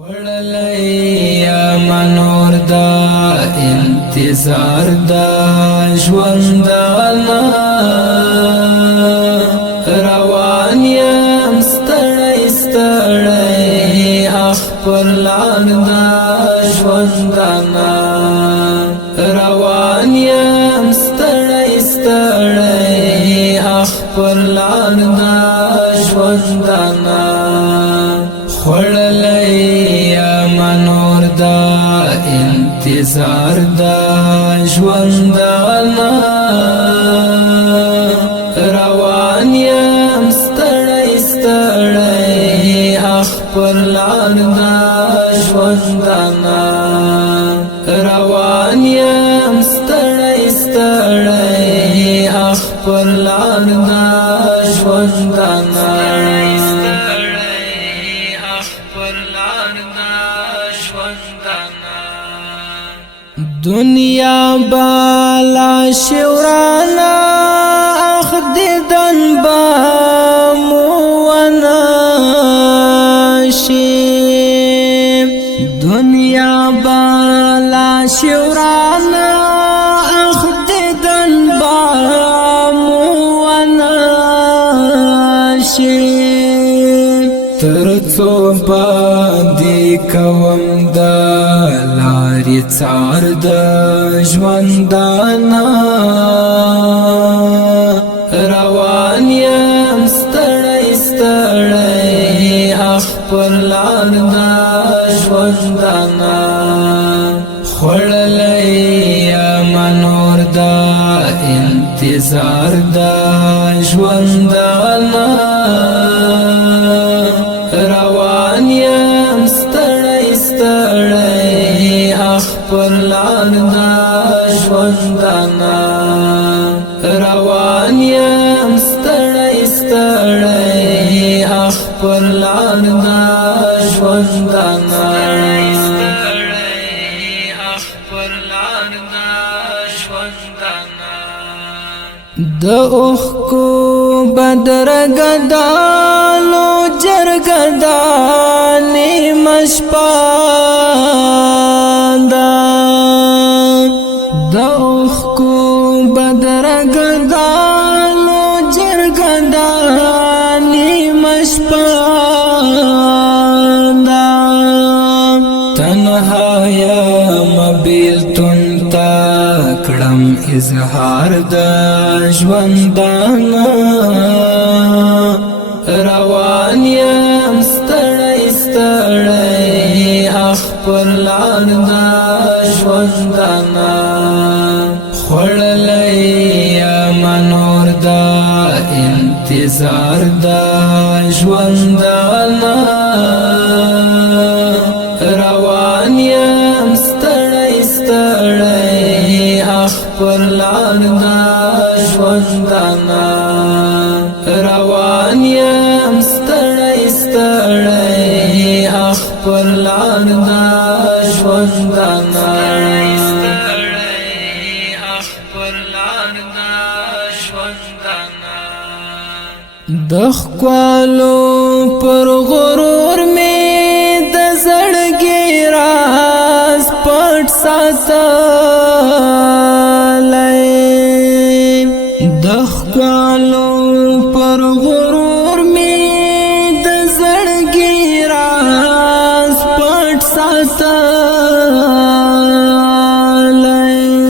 وړلای منور دا انتظار دا ژوندانا روان یم ستړی ستړی اخ پر لار دا ژوندانا روان یم ستړی ستړی اخ پر لار دا ژوندانا خړلای منور دا انتظار دا ژوندانا روان یم ستړی ستړی اخ پر لار دا ژوندانا روان یم ستړی ستړی اخ پر لار دا ژوندانا دنیا بالا شورانا اخ دیدن با موانا شیم دنیا بالا شورانا اخ دیدن با موانا شیم ترڅو باندې کوم دا لارې څار د ژوندانا روان یم ستړی ستړی اخ پر لار دا ژوندانا خړلای منور دا انتظار دا ژوندانا روان یم ستړی ستړی اخ پر لار دا ژوندانا روان یم ستړی ستړی اخ پر لار دا ژوندانا د اوخ کو بدرګدالو جرګدانې مشپاندا د اوخ کو بدرګدالو جرګدانې مشپاندا تنها یم بیلتون تا کړم اظهار د ژوندانا روان یم ستړی ستړی اخ پر لار دا ژوندانا خړلای منور دا انتظار دا ژوندانا روان یم ستړی ستړی اخ پر لار دا ژوندانا روان یم ستړی ستړی اخ پر لار دا ژوندانا د ښکلو پر غرور می د زړګي راز پټ ساتلای د ښکلو پر غرور می د زړګي راز پټ ساتلای